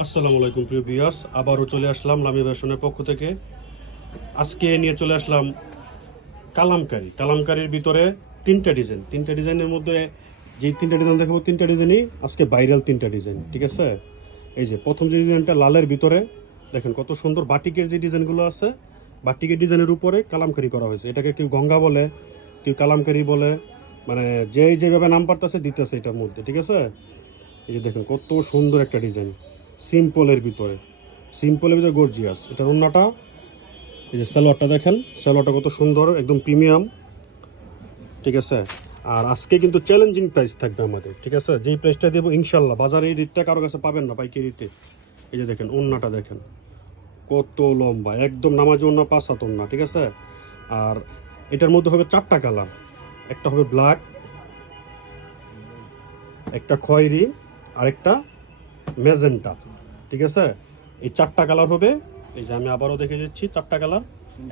আসসালামু আলাইকুম প্রিয় ভিউয়ার্স, আবারও চলে আসলাম লামি ফ্যাশনের পক্ষ থেকে। আজকে নিয়ে চলে আসলাম কালামকারীর ভিতরে তিনটা ডিজাইনের মধ্যে যে তিনটা ডিজাইন দেখাবো, তিনটা ডিজাইনই আজকে ভাইরাল তিনটা ডিজাইন। ঠিক আছে, এই যে প্রথম যে ডিজাইনটা লালের ভিতরে দেখেন কত সুন্দর বাটিকের যে ডিজাইনগুলো আছে, বাটিকের ডিজাইনের উপরে কালামকারী করা হয়েছে। এটাকে কেউ গঙ্গা বলে, কেউ কালামকারী বলে, মানে যেভাবে নাম পারতেছে দিতেছে এটার মধ্যে। ঠিক আছে, এই যে দেখেন কত সুন্দর একটা ডিজাইন, সিম্পলের ভিতরে গর্জিয়াস। এটার ওন্নাটা, এই যে সালোয়ারটা দেখেন, সালোয়ারটা কত সুন্দর, একদম প্রিমিয়াম। ঠিক আছে, আর আজকে কিন্তু চ্যালেঞ্জিং প্রাইস থাকবে আমাদের। ঠিক আছে, যেই প্রাইসটা দেবো ইনশাল্লাহ বাজারে এই রেটটা কারো কাছে পাবেন না পাইকারিতে। এই যে দেখেন ওন্নাটা দেখেন কত লম্বা, একদম নামাজি ওন্না, 5 হাত ওন্না। ঠিক আছে, আর এটার মধ্যে হবে 4টা কালার, একটা হবে ব্ল্যাক, একটা খয়েরি, আর একটা ম্যাজেন্টা। ঠিক আছে, এই 4টা কালার হবে। এই যে আমি আবারও দেখে যাচ্ছি 4টা কালার,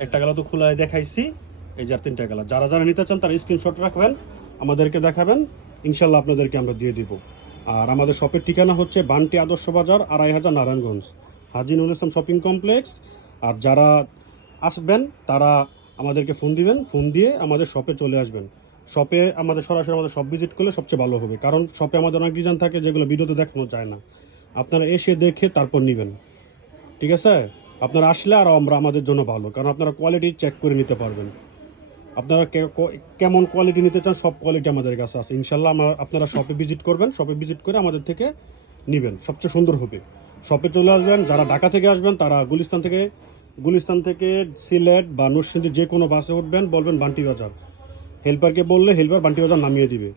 একটা কালার তো খোলায় দেখাইছি। এই যে আর 3টা কালার, যারা যারা নিতে চান তারা স্ক্রিনশট রাখবেন, আমাদেরকে দেখাবেন, ইনশাল্লাহ আপনাদেরকে আমরা দিয়ে দিব। আর আমাদের শপের ঠিকানা হচ্ছে বান্টি আদর্শ বাজার, 2500 নারায়ণগঞ্জ, হাজী নুরুল ইসলাম শপিং কমপ্লেক্স। আর যারা আসবেন তারা আমাদেরকে ফোন দিবেন, ফোন দিয়ে আমাদের শপে চলে আসবেন। শপে আমাদের সরাসরি আমাদের শপ ভিজিট করলে সবচেয়ে ভালো হবে, কারণ শপে আমাদের অনেক ডিজাইন থাকে যেগুলো ভিডিওতে দেখানো যায় না। আপনারা এসে দেখে তারপর নেবেন। ঠিক আছে, আপনারা আসলে আর আমরা আমাদের জন্য ভালো, কারণ আপনারা কোয়ালিটি চেক করে নিতে পারবেন। আপনারা কেমন কোয়ালিটি নিতে চান, সব কোয়ালিটি আমাদের কাছে আছে ইনশাল্লাহ। আপনারা শপে ভিজিট করবেন, শপে ভিজিট করে আমাদের থেকে নেবেন, সবচেয়ে সুন্দর হবে। শপে চলে আসবেন, যারা ঢাকা থেকে আসবেন তারা গুলিস্তান থেকে সিলেট বা নরসিংদী যে কোনো বাসে উঠবেন, বলবেন বান্টি বাজার, হেল্পারকে বললে হেল্পার বান্টি বাজার নামিয়ে দিবে।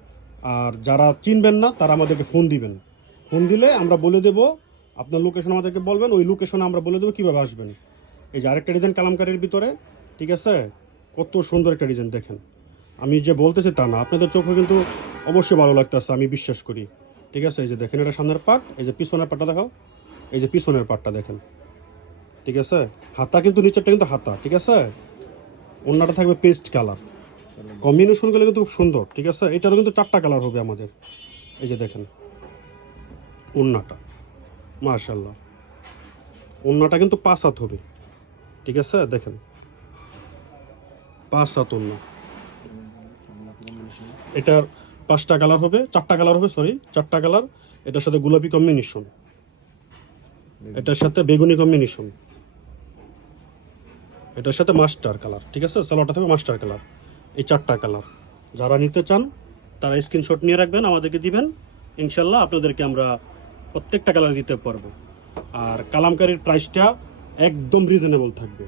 আর যারা চিনবেন না তারা আমাদেরকে ফোন দিবেন, ফোন দিলে আমরা বলে দেব, আপনার লোকেশন আমাদেরকে বলবেন, ওই লোকেশনে আমরা বলে দেবো কীভাবে আসবেন। এই যে আরেকটা ডিজাইন কালামকারীর ভিতরে। ঠিক আছে, কত সুন্দর একটা ডিজাইন দেখেন, আমি যে বলতেছি তা না, আপনাদের চোখে কিন্তু অবশ্যই ভালো লাগতেছে, আমি বিশ্বাস করি। ঠিক আছে, এই যে দেখেন এটা সামনের পার্ট, এই যে পিছনের পার্টটা দেখাও, এই যে পিছনের পার্টটা দেখেন। ঠিক আছে, হাতা কিন্তু নিচেরটা কিন্তু হাতা। ঠিক আছে, ওন্নাটা থাকবে পেস্ট কালার, কম্বিনেশনগুলো কিন্তু খুব সুন্দর। ঠিক আছে, এটারও কিন্তু 4টা কালার হবে আমাদের। এই যে দেখেন ওন্নাটা, মাশাআল্লাহ, ওন্নাটা কিন্তু 5 হাত হবে। ঠিক আছে, দেখেন 5 হাত ওন্না। এটার 5টা কালার হবে, 4টা কালার হবে, সরি 4টা কালার। এটার সাথে গোলাপি কম্বিনেশন, এটার সাথে বেগুনি কম্বিনেশন, এটার সাথে মাস্টার কালার। ঠিক আছে, সালোয়ারটা থাকবে মাস্টার কালার। এই 4টা কালার যারা নিতে চান তারা স্ক্রিনশট নিয়ে রাখবেন, আমাদেরকে দিবেন, ইনশাল্লাহ আপনাদেরকে আমরা প্রত্যেকটা কালার দিতে পারবো। আর কালামকারীর প্রাইসটা একদম রিজনেবল থাকবে,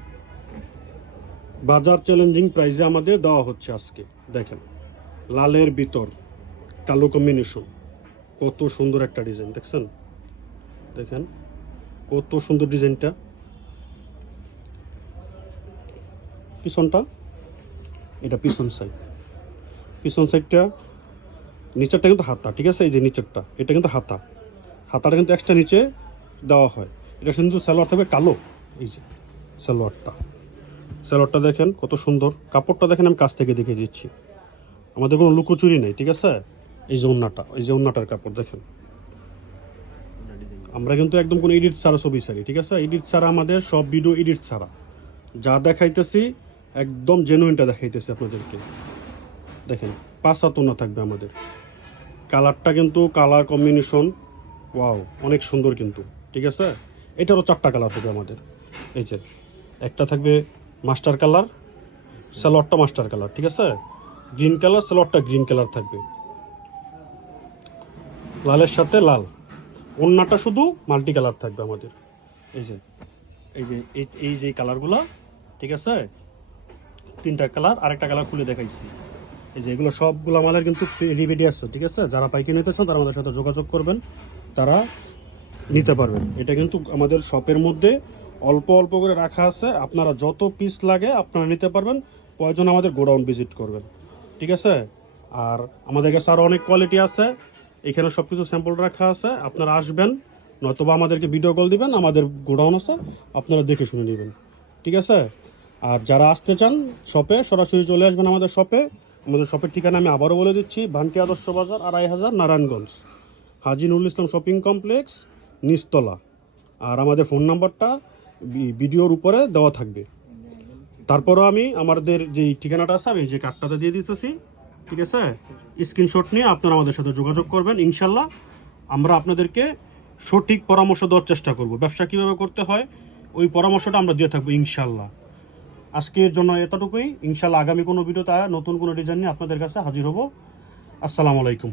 বাজার চ্যালেঞ্জিং প্রাইসে আমাদের দেওয়া হচ্ছে আজকে। দেখেন লালের ভিতর কালো কম্বিনেশন, কত সুন্দর একটা ডিজাইন দেখছেন, দেখেন কত সুন্দর ডিজাইনটা। পিছনটা, এটা পিছন সাইডটা, নিচেরটা কিন্তু হাতা। ঠিক আছে, এই যে নিচেরটা এটা কিন্তু হাতাটা কিন্তু এক্সট্রা নিচে দেওয়া হয়। এটা কিন্তু সালোয়ার থাকবে কালো। এই যে সালোয়ারটা দেখেন কত সুন্দর, কাপড়টা দেখেন, আমি কাছ থেকে দেখে দিচ্ছি, আমাদের কোনো লুকোচুরি নেই। ঠিক আছে, এই যে ওন্নাটার কাপড় দেখেন, আমরা কিন্তু একদম কোনো এডিট ছাড়া ছবি ছাড়ি। ঠিক আছে, এডিট ছাড়া আমাদের সব ভিডিও এডিট ছাড়া যা দেখাইতেছি একদম জেনুইনটা দেখাইতেছি আপনাদেরকে। দেখেন 5 হাত ওন্না থাকবে আমাদের। কালারটা কিন্তু কালার কম্বিনেশন ওয়াও, অনেক সুন্দর কিন্তু। ঠিক আছে, এটারও 4টা কালার হবে আমাদের। এই যে একটা থাকবে মাস্টার কালার, সালোয়ারটা মাস্টার কালার। ঠিক আছে, গ্রিন কালার, সালোয়ারটা গ্রিন কালার থাকবে, লালের সাথে লাল। ওন্নাটা শুধু মাল্টি কালার থাকবে আমাদের। এই যে এই যে কালারগুলো। ঠিক আছে, 3টা কালার, আরেকটা কালার খুলে দেখাইছি। এই যে এগুলো সবগুলো আমাদের কিন্তু রেডি আছে। ঠিক আছে, যারা পাইকারি নিতে চান তারা আমাদের সাথে যোগাযোগ করবেন, তারা নিতে পারবেন। এটা কিন্তু আমাদের শপের মধ্যে অল্প অল্প করে রাখা আছে, আপনারা যত পিস লাগে আপনারা নিতে পারবেন, প্রয়োজন আমাদের গোডাউন ভিজিট করবেন। ঠিক আছে, আর আমাদের কাছে আরও অনেক কোয়ালিটি আছে, এখানে সব কিছু স্যাম্পল রাখা আছে, আপনারা আসবেন, নয়তোবা আমাদেরকে ভিডিও কল দিবেন, আমাদের গোডাউন আছে, আপনারা দেখে শুনে নেবেন। ঠিক আছে, আর যারা আসতে চান শপে সরাসরি চলে আসবেন আমাদের শপে। আমাদের শপের ঠিকানা আমি আবারও বলে দিচ্ছি, বান্টি আদর্শ বাজার, 2500 নারায়ণগঞ্জ, হাজী নুরুল ইসলাম শপিং কমপ্লেক্স, নিচতলা, আর আমাদের ফোন নাম্বারটা ভিডিওর উপরে দেওয়া থাকবে। তারপরও আমি আমাদের যে ঠিকানাটা আছে আমি যে কার্ডটাতে দিয়ে দিতেছি, ঠিক আছে? স্ক্রিনশট নিয়ে আপনারা আমাদের সাথে যোগাযোগ করবেন। ইনশাল্লাহ আমরা আপনাদেরকে সঠিক পরামর্শ দেওয়ার চেষ্টা করব। ব্যবসা কীভাবে করতে হয় ওই পরামর্শটা আমরা দিয়ে থাকবো ইনশাল্লাহ। আজকের জন্য এতটুকুই। ইনশাল্লাহ আগামী কোনো ভিডিওতে নতুন কোনো ডিজাইন নিয়ে আপনাদের কাছে হাজির হব। আসসালামু আলাইকুম।